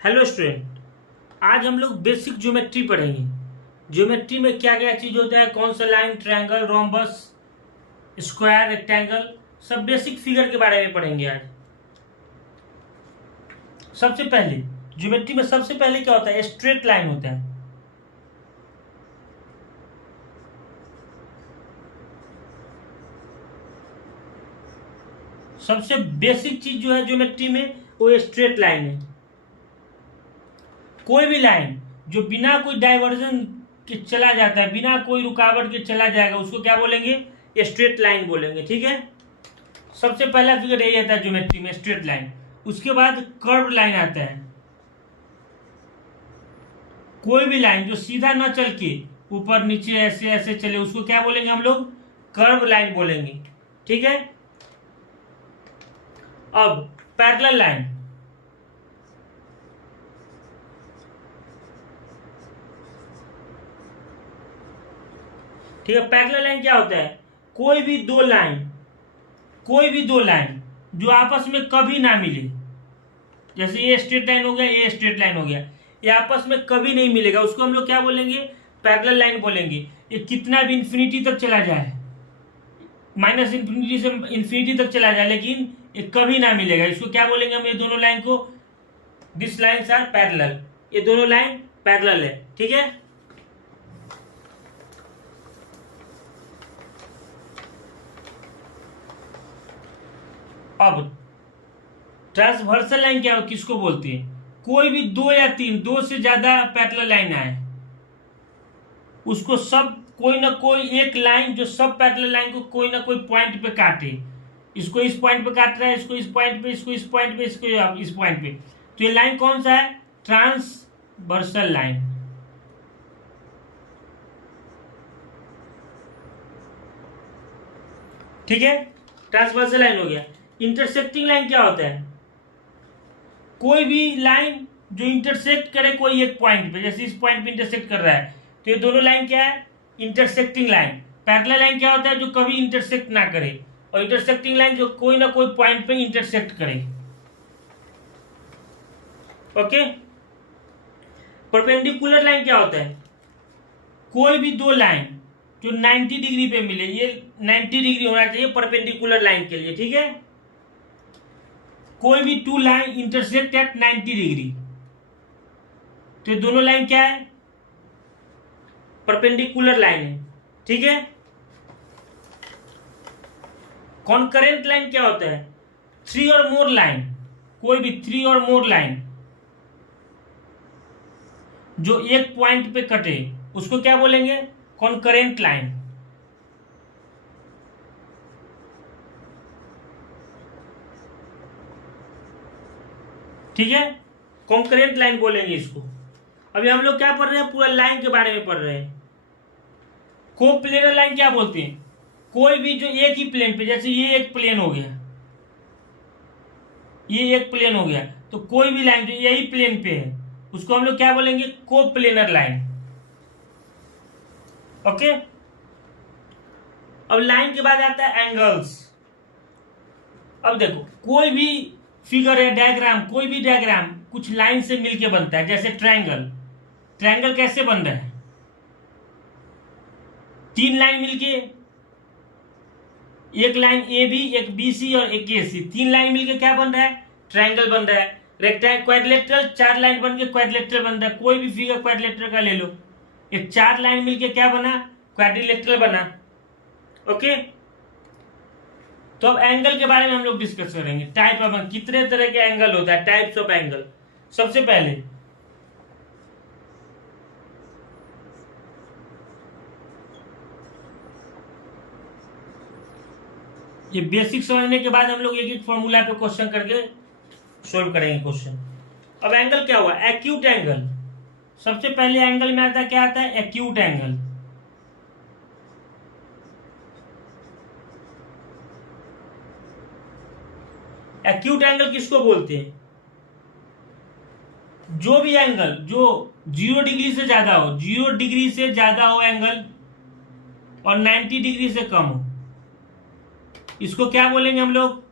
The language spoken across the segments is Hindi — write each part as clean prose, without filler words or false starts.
Hello student. आज हम लोग बेसिक ज्योमेट्री पढ़ेंगे। ज्योमेट्री में क्या क्या चीज होता है, कौन सा line, triangle, rhombus, square, rectangle, सब बेसिक फिगर के बारे में पढ़ेंगे आज। सबसे पहले ज्योमेट्री में सबसे पहले क्या होता है, स्ट्रेट लाइन होता है। सबसे बेसिक चीज जो है ज्योमेट्री में वो स्ट्रेट लाइन है। कोई भी लाइन जो बिना कोई डाइवर्जन के चला जाता है, बिना कोई रुकावट के चला जाएगा, उसको क्या बोलेंगे, स्ट्रेट लाइन बोलेंगे। ठीक है, सबसे पहला फिगर यही आता है ज्योमेट्री में, स्ट्रेट लाइन। उसके बाद कर्व लाइन आता है। कोई भी लाइन जो सीधा न चल के ऊपर नीचे ऐसे ऐसे चले, उसको क्या बोलेंगे हम लोग, कर्व लाइन बोलेंगे। ठीक है, अब पैरेलल लाइन। ठीक है, पैरेलल लाइन क्या होता है, कोई भी दो लाइन, कोई भी दो लाइन जो आपस में कभी ना मिले, जैसे ये स्ट्रेट लाइन हो गया, ये स्ट्रेट लाइन हो गया, ये आपस में कभी नहीं मिलेगा, उसको हम लोग क्या बोलेंगे, पैरेलल लाइन बोलेंगे। ये कितना भी इंफिनिटी तक चला जाए, माइनस इंफिनिटी से इंफिनिटी तक चला जाए, लेकिन ये कभी ना मिलेगा, इसको क्या बोलेंगे हम, ये दोनों लाइन को, दिस लाइन्स आर पैरेलल, ये दोनों लाइन पैरेलल है। ठीक है, अब ट्रांसवर्सल लाइन क्या, किसको बोलते हैं, कोई भी दो या तीन, दो से ज्यादा पैरेलल लाइन आए, उसको सब कोई ना कोई एक लाइन जो सब पैरेलल लाइन को कोई ना कोई पॉइंट पे काटे, इसको इस पॉइंट पे काट रहा है, इसको इस पॉइंट पे, इसको इस पॉइंट पे, इसको इस पॉइंट पे, तो ये लाइन कौन सा है, ट्रांसवर्सल लाइन। ठीक है, ट्रांसवर्सल लाइन हो गया। इंटरसेक्टिंग लाइन क्या होता है, कोई भी लाइन जो इंटरसेक्ट करे कोई एक पॉइंट पे, जैसे इस पॉइंट पे इंटरसेक्ट कर रहा है, तो ये दोनों लाइन क्या है, इंटरसेक्टिंग लाइन। पैरेलल लाइन क्या होता है, जो कभी इंटरसेक्ट ना करे, और इंटरसेक्टिंग लाइन जो कोई ना कोई पॉइंट पे इंटरसेक्ट करे। ओके, परपेंडिकुलर लाइन क्या होता है, कोई भी दो लाइन जो 90 डिग्री पे मिले, ये 90 डिग्री होना चाहिए परपेंडिकुलर लाइन के लिए। ठीक है, कोई भी two line intersect at 90 degree, तो ये दोनों लाइन क्या है, परपेंडिकुलर लाइन है। ठीक है, कॉन्करेंट लाइन क्या होता है, थ्री और मोर लाइन, कोई भी थ्री और मोर लाइन जो एक पॉइंट पे कटे, उसको क्या बोलेंगे, कॉन्करेंट लाइन। ठीक है, कॉन्करेंट लाइन बोलेंगे इसको। अभी हम लोग क्या पढ़ रहे हैं, पूरा लाइन के बारे में पढ़ रहे हैं। कोप्लेनर लाइन क्या बोलते हैं, कोई भी जो एक ही प्लेन पे, जैसे ये एक प्लेन हो गया, ये एक प्लेन हो गया, तो कोई भी लाइन जो यही प्लेन पे है, उसको हम लोग क्या बोलेंगे, कोप्लेनर लाइन। ओके, अब लाइन के बाद आता है एंगल्स। अब देखो, कोई भी फिगर है, डायग्राम, कोई भी डायग्राम कुछ लाइन से मिलके बनता है, जैसे ट्रायंगल। ट्रायंगल कैसे बन रहा है, तीन लाइन मिलके, एक लाइन ए बी, एक बी सी और एक ए सी, तीन लाइन मिलके क्या बन रहा है, ट्रायंगल बन रहा है। रेक्टेंगल, क्वाड्रिलेटरल, चार लाइन बन के क्वाड्रिलेटरल बन रहा है। कोई भी फिगर क्वाड्रिलेटरल का ले लो, ये चार लाइन मिलके क्या बना, क्वाड्रिलेटरल बना। ओके, तो अब एंगल के बारे में हम लोग डिस्कस करेंगे। टाइप ऑफ, कितने तरह के एंगल होता है, टाइप्स ऑफ एंगल। सबसे पहले ये बेसिक समझने के बाद हम लोग एक एक फॉर्मूला पे क्वेश्चन करके सोल्व करेंगे क्वेश्चन। अब एंगल क्या हुआ, एक्यूट एंगल। सबसे पहले एंगल में आता क्या आता है, एक्यूट एंगल। एक्यूट एंगल किसको बोलते हैं, जो भी एंगल जो 0 डिग्री से ज्यादा हो, 0 डिग्री से ज्यादा हो एंगल, और 90 डिग्री से कम हो, इसको क्या बोलेंगे हम लोग,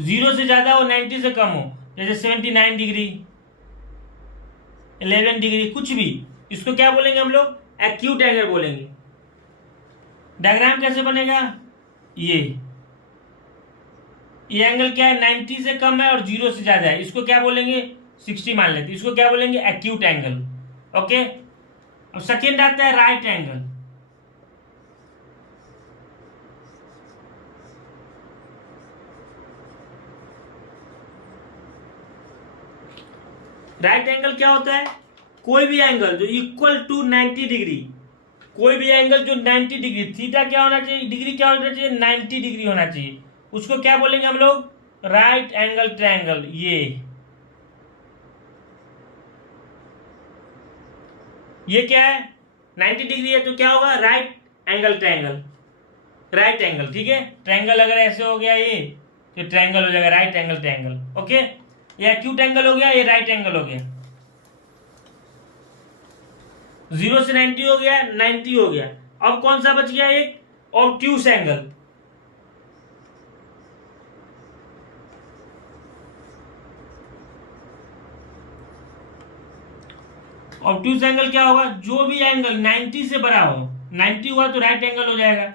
0 से ज्यादा हो, 90 से कम हो, जैसे 79 डिग्री, 11 डिग्री, कुछ भी, इसको क्या बोलेंगे हम लोग? एक्यूट एंगल बोलेंगे। डायग्राम कैसे बनेगा? ये एंगल क्या है? 90 से कम है और 0 से ज्यादा है, इसको क्या बोलेंगे? 60 मान लेते, इसको क्या बोलेंगे? Acute angle. ओके। अब सेकेंड आता है राइट एंगल। राइट एंगल क्या होता है? कोई भी एंगल जो इक्वल टू 90 डिग्री, कोई भी एंगल जो 90 डिग्री, थीटा क्या होना चाहिए? डिग्री क्या होना चाहिए? 90 डिग्री होना चाहिए, उसको क्या बोलेंगे हम लोग? Right angle triangle. ये क्या है? 90 डिग्री है तो क्या होगा? Right angle triangle. Right angle, ठीक है। ट्रायंगल अगर ऐसे हो गया ये, तो ट्रायंगल हो जाएगा राइट एंगल ट्रायंगल। ओके, ये एक्यूट एंगल हो गया, ये राइट एंगल हो गया। 0 से 90 हो गया, 90 हो गया। अब कौन सा बच गया? एक ऑब्ट्यूस एंगल। ऑब्ट्यूस एंगल क्या होगा? जो भी एंगल 90 से बड़ा हो, 90 हुआ तो राइट एंगल हो जाएगा,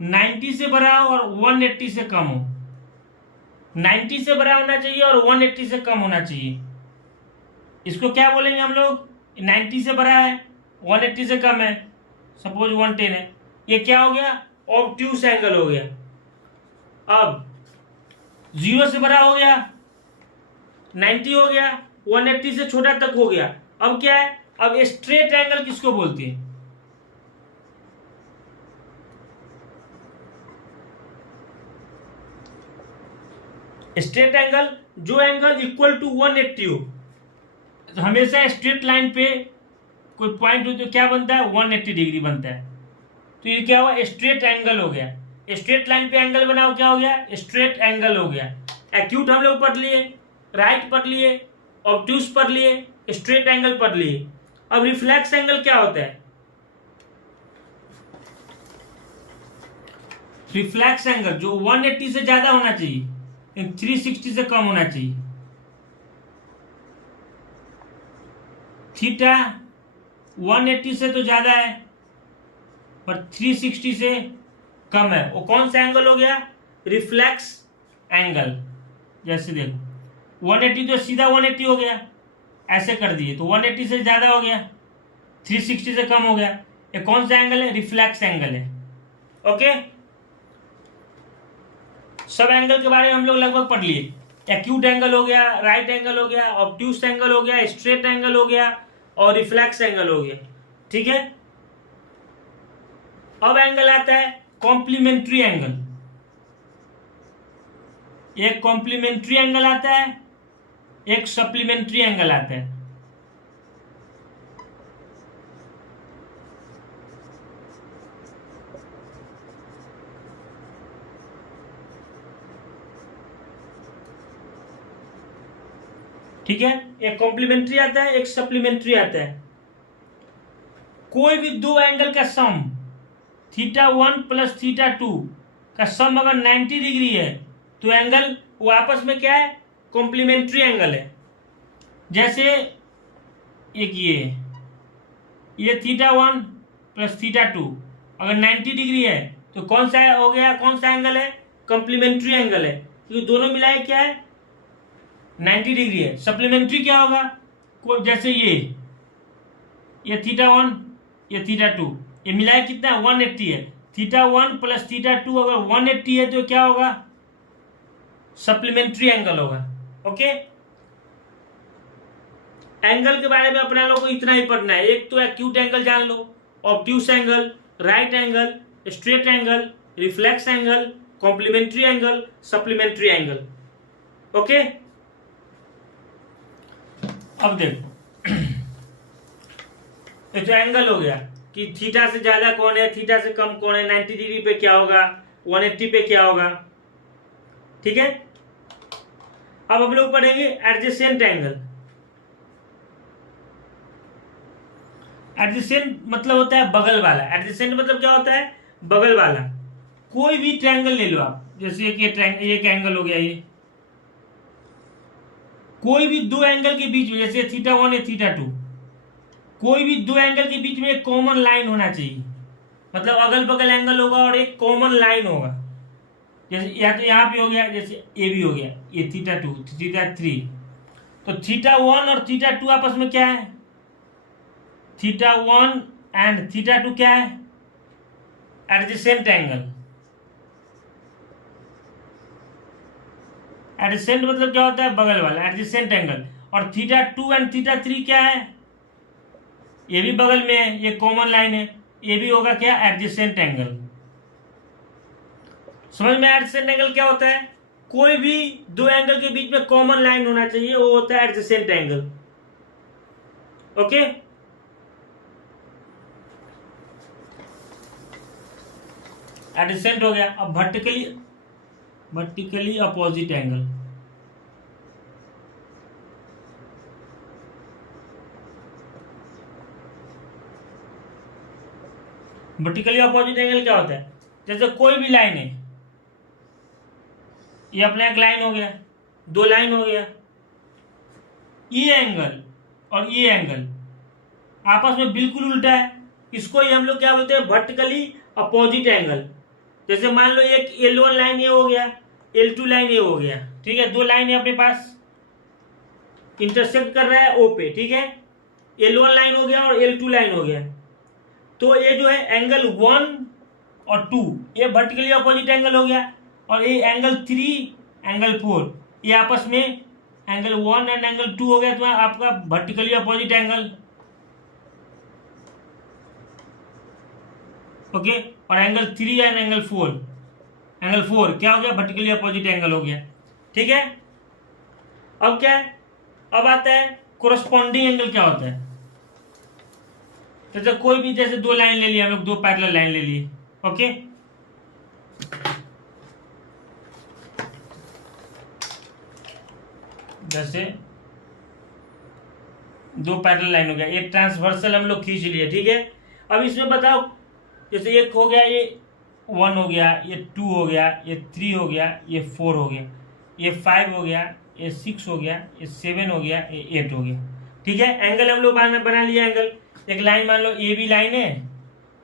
90 से बड़ा हो और 180 से कम हो। 90 से बड़ा होना चाहिए और 180 से कम होना चाहिए, इसको क्या बोलेंगे हम लोग? 90 से बड़ा है, 180 से कम है, सपोज 110 है, ये क्या हो गया? ऑब्ट्यूस एंगल हो गया। अब 0 से बड़ा हो गया, 90 हो गया, 180 से छोटा तक हो गया। अब क्या है? अब स्ट्रेट एंगल किसको बोलते हैं? स्ट्रेट एंगल जो एंगल इक्वल टू 180 हो, तो हमेशा स्ट्रेट लाइन पे कोई पॉइंट हो तो क्या बनता है? 180 डिग्री बनता है। तो ये क्या हुआ? स्ट्रेट एंगल हो गया। स्ट्रेट लाइन पे एंगल बनाओ, क्या हो गया? स्ट्रेट एंगल हो गया। एक्यूट हम लोग पढ़ लिए, राइट पढ़ लिए, ऑब्ट्यूस पढ़ लिए, स्ट्रेट एंगल पढ़ लिए। अब रिफ्लेक्स एंगल क्या होता है? रिफ्लेक्स एंगल जो 180 से ज्यादा होना चाहिए, 360 से कम होना चाहिए। थीटा 180 से तो ज्यादा है पर 360 से कम है, वो कौन सा एंगल हो गया? Reflex angle. जैसे देखो 180 तो सीधा 180 हो गया, ऐसे कर दिए तो 180 से ज्यादा हो गया, 360 से कम हो गया, ये कौन सा एंगल है? रिफ्लेक्स एंगल है। ओके, सब एंगल के बारे में हम लोग लगभग पढ़ लिए। एक्यूट एंगल हो गया, राइट एंगल हो गया, ऑब्ट्यूस एंगल हो गया, स्ट्रेट एंगल हो गया और रिफ्लेक्स एंगल हो गया, ठीक है। अब एंगल आता है कॉम्प्लीमेंट्री एंगल। एक कॉम्प्लीमेंट्री एंगल आता है, एक सप्लीमेंट्री एंगल आता है। ठीक है, एक कॉम्प्लीमेंट्री आता है, एक सप्लीमेंट्री आता है। कोई भी दो एंगल का सम, θ1 प्लस θ2 का सम अगर 90 डिग्री है तो एंगल वो आपस में क्या है? कॉम्प्लीमेंट्री एंगल है। जैसे एक ये θ1 प्लस θ2 अगर 90 डिग्री है तो कौन सा हो गया? कौन सा एंगल है? कॉम्प्लीमेंट्री एंगल है, क्योंकि दोनों मिलाए क्या है? 90 डिग्री है। सप्लीमेंट्री क्या होगा? जैसे ये θ1, ये θ2, ये मिलाए कितना है? 180 है। θ1 प्लस θ2 अगर 180 है तो क्या होगा? सप्लीमेंट्री एंगल होगा। ओके, एंगल के बारे में अपना लोगों को इतना ही पढ़ना है। एक तो एक्यूट एंगल जान लो, obtuse angle, right angle, straight angle, reflex angle, complementary angle, supplementary angle. Okay, अब देखो ये तो एंगल हो गया कि थीटा से ज्यादा कौन है, थीटा से कम कौन है, 90 डिग्री पे क्या होगा, 180 पे क्या होगा, ठीक है। अब हम लोग पढ़ेंगे एडजेसेंट एंगल। एडजेसेंट मतलब होता है बगल वाला। एडजेसेंट मतलब क्या होता है? बगल वाला। कोई भी ट्रायंगल ले लो आप, जैसे एक ये एंगल हो गया, ये कोई भी दो एंगल के बीच में, जैसे θ1 या θ2, कोई भी दो एंगल के बीच में एक कॉमन लाइन होना चाहिए। मतलब अगल बगल एंगल होगा और एक कॉमन लाइन होगा। जैसे या तो यहाँ पे हो गया, जैसे ए बी हो गया, ये θ2 θ3, तो θ1 और θ2 आपस में क्या है, θ1 एंड θ2 क्या है, एडजेसेंट एंगल। एडजेसेंट मतलब क्या होता है, बगल वाला, एडजेसेंट एंगल। और θ2 एंड θ3 क्या है, ये भी बगल में है, ये कॉमन लाइन है, ये भी होगा क्या, एडजेसेंट एंगल। समझ में, एडजेसेंट एंगल क्या होता है, कोई भी दो एंगल के बीच में कॉमन लाइन होना चाहिए, वो होता है एडजेसेंट एंगल। ओके, एडजेसेंट हो गया। अब vertically opposite angle, vertically opposite angle क्या होता है, जैसे कोई भी लाइन है, ये अपना एक लाइन हो गया, दो लाइन हो गया, ये एंगल और ये एंगल आपस में बिल्कुल उल्टा है, इसको ही हम लोग क्या बोलते हैं, वर्टिकली अपोजिट एंगल। जैसे मान लो एक L1 लाइन ये हो गया, L2 लाइन ये हो गया, ठीक है, दो लाइन है अपने पास, इंटरसेक्ट कर रहा है O पे, ठीक है, L1 लाइन हो गया और L2 लाइन हो गया। तो ये जो है एंगल 1 और 2, ये वर्टिकली अपोजिट एंगल हो गया। और ये एंगल 3, एंगल 4, ये आपस में एंगल 1 एंड एंगल 2 हो गया, तो आपका वर्टिकली अपोजिट एंगल। ओके, और एंगल 3 एंड एंगल 4 क्या हो गया, वर्टिकली अपोजिट एंगल हो गया। ठीक है, अब क्या है, अब आता है कोरस्पॉन्डिंग एंगल क्या होता है। तो कोई भी, जैसे दो लाइन ले लिया हम लोग, दो पैरेलल लाइन ले लिए, ओके, जैसे दो पैरेलल लाइन हो गया, एक ट्रांसवर्सल हम लोग खींच लिए, ठीक है। अब इसमें बताओ, जैसे एक हो गया, ये 1 हो गया, ये 2 हो गया, ये 3 हो गया, ये 4 हो गया, ये 5 हो गया, ये 6 हो गया, ये 7 हो गया, ये 8 हो गया। ठीक है, एंगल हम लोग बना लिया एंगल। एक लाइन मान लो ए बी लाइन है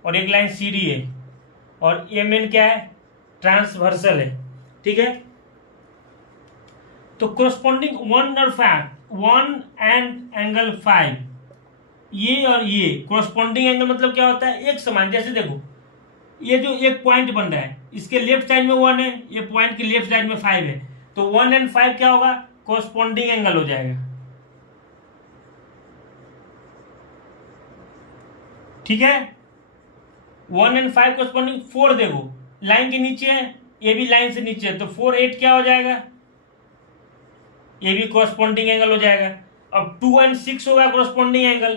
और एक लाइन सी डी है, और ये मेन क्या है, ट्रांसवर्सल है। ठीक है, तो कोरस्पॉन्डिंग 1 और 5, 1 एंड एंगल 5, ये और ये कोरस्पॉन्डिंग एंगल मतलब क्या होता है, एक समान। जैसे देखो, ये जो एक पॉइंट बन रहा है, इसके लेफ्ट साइड में 1 है, ये पॉइंट के लेफ्ट साइड में 5 है, तो 1 एंड 5 क्या होगा, कोरस्पॉन्डिंग एंगल हो जाएगा। ठीक है, 1 एंड 5 कोरस्पॉन्डिंग। 4 देखो, लाइन के नीचे है, ये भी लाइन से नीचे है, तो 4 8 क्या हो जाएगा, ये भी कोरस्पॉन्डिंग एंगल हो जाएगा। अब 2 एंड 6 होगा कोरस्पॉन्डिंग एंगल,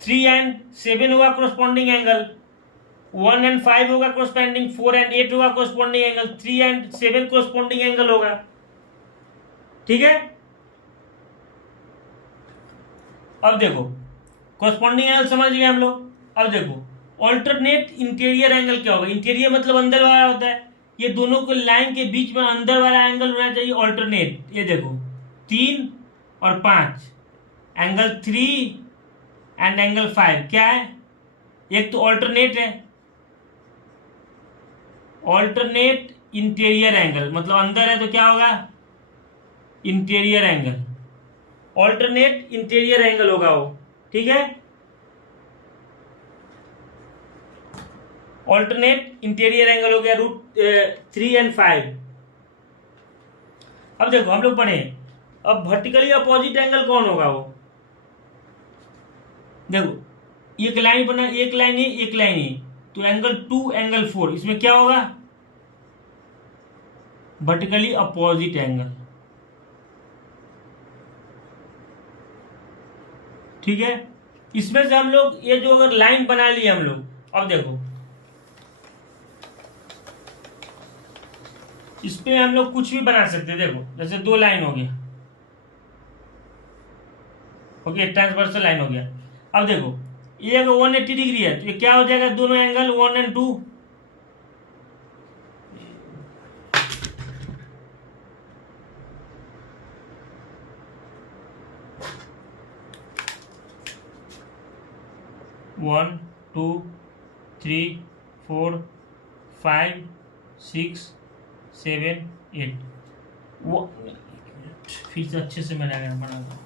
3 एंड 7 होगा कोरस्पॉन्डिंग एंगल, 1 एंड 5 होगा कोरस्पॉन्डिंग, 4 एंड 8 होगा corresponding angle, 3 and 7 corresponding angle होगा। ठीक है, अब देखो कोरस्पॉन्डिंग एंगल समझ गए हम लोग। अब देखो ऑल्टरनेट इंटीरियर एंगल क्या होगा, इंटीरियर मतलब अंदर वाला होता है, ये दोनों को लाइन के बीच में अंदर वाला एंगल होना चाहिए ऑल्टरनेट। ये देखो 3 और 5, एंगल 3 एंड एंगल 5 क्या है, एक तो ऑल्टरनेट है, ऑल्टरनेट इंटीरियर एंगल मतलब अंदर है तो क्या होगा, interior angle, alternate interior angle होगा वो। ठीक है, ऑल्टरनेट इंटीरियर एंगल हो गया √3 एंड 5। अब देखो हम लोग पढ़े, अब वर्टिकली अपोजिट एंगल कौन होगा वो, देखो एक लाइन बना, एक लाइन है, एक लाइन है, तो एंगल 2 एंगल 4, इसमें क्या होगा, वर्टिकली अपोजिट एंगल। ठीक है, इसमें से हम लोग ये जो अगर लाइन बना ली हम लोग, अब देखो इस पे हम लोग कुछ भी बना सकते हैं। देखो जैसे दो लाइन हो गया, ओके, ट्रांसवर्सल लाइन हो गया। अब देखो ये अगर 180 डिग्री है, तो ये क्या हो जाएगा, दोनों एंगल 1 एंड 2, 1 2 3 4 5 6 7 8 वो फिर से अच्छे से मैं डायग्राम बनाऊंगा।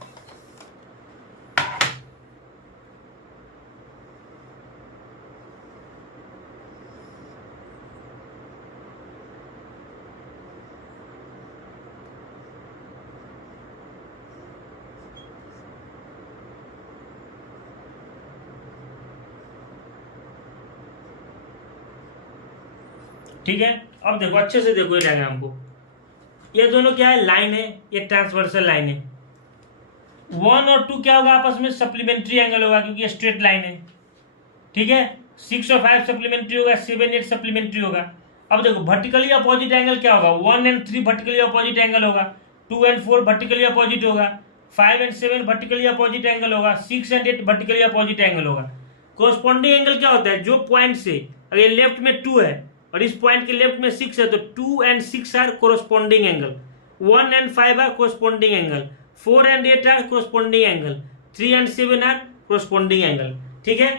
ठीक है, अब देखो अच्छे से देखो ये डायग्राम को। ये दोनों क्या है, लाइन है, ये ट्रांसवर्सल लाइन है। 1 और 2 क्या होगा आपस में, सप्लीमेंट्री एंगल होगा क्योंकि स्ट्रेट लाइन है। ठीक है, 6 और 5 सप्लीमेंट्री होगा, 7 8 सप्लीमेंट्री होगा। अब देखो वर्टिकली अपोजिट एंगल क्या होगा, 1 एंड 3 वर्टिकली अपोजिट एंगल होगा, 2 एंड 4 वर्टिकली अपोजिट होगा, 5 एंड 7 वर्टिकली अपोजिट एंगल होगा, 6 एंड 8 वर्टिकली अपोजिट एंगल होगा। कोरस्पॉन्डिंग एंगल क्या होता है, जो पॉइंट से अगर लेफ्ट में 2 है और इस पॉइंट के लेफ्ट में 6 है तो 2 and 6 are corresponding angle, 1 and 5 are corresponding angle, 4 and 8 are corresponding angle, 3 and 7 are corresponding angle. ठीक है,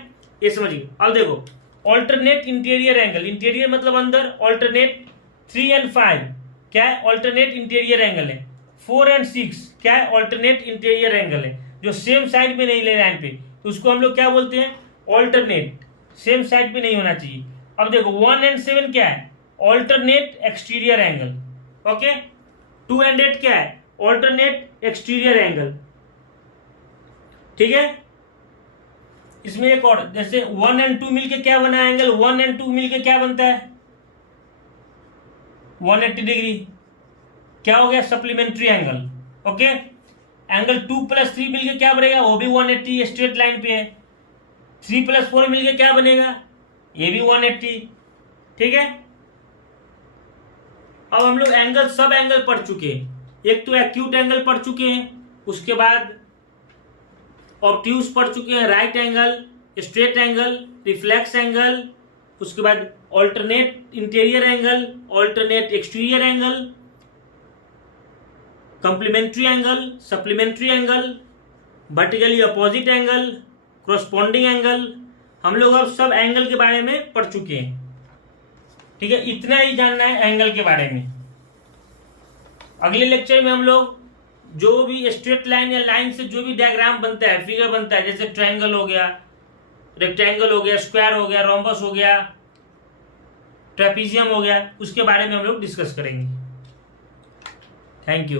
ये समझिए। अब देखो ऑल्टरनेट इंटीरियर एंगल, इंटीरियर मतलब अंदर, ऑल्टरनेट 3 एंड 5 क्या है, ऑल्टरनेट इंटीरियर एंगल है। 4 एंड 6 क्या है, ऑल्टरनेट इंटीरियर एंगल है, जो सेम साइड में नहीं ले लाइन पे, तो उसको हम लोग क्या बोलते हैं, ऑल्टरनेट, सेम साइड पे नहीं होना चाहिए। अब देखो 1 एंड 7 क्या है, alternate exterior angle. Okay, 2 and 8 क्या है, ऑल्टरनेट एक्सटीरियर एंगल। ठीक है, इसमें एक और, जैसे 1 एंड 2 मिलके क्या बना एंगल, 1 एंड 2 मिलके क्या बनता है, 180 डिग्री, क्या हो गया, सप्लीमेंट्री एंगल। ओके, एंगल 2 + 3 मिलके क्या बनेगा, वो भी 180 स्ट्रेट लाइन पे है। 3 + 4 मिलके क्या बनेगा, ये भी 180। ठीक है, अब हम लोग एंगल, सब एंगल पढ़ चुके हैं। एक तो एक्यूट एंगल पढ़ चुके हैं, उसके बाद ऑब्ट्यूज पढ़ चुके हैं, right angle, straight angle, reflex angle, उसके बाद alternate interior angle, alternate exterior angle, complementary angle, supplementary angle, vertically opposite angle, corresponding angle. हम लोग अब सब एंगल के बारे में पढ़ चुके हैं। ठीक है, इतना ही जानना है एंगल के बारे में। अगले लेक्चर में हम लोग जो भी स्ट्रेट लाइन या लाइन से जो भी डायग्राम बनता है, फिगर बनता है, जैसे ट्रायंगल हो गया, रेक्टेंगल हो गया, स्क्वायर हो गया, रोम्बस हो गया, ट्रेपीजियम हो गया, उसके बारे में हम लोग डिस्कस करेंगे। Thank you.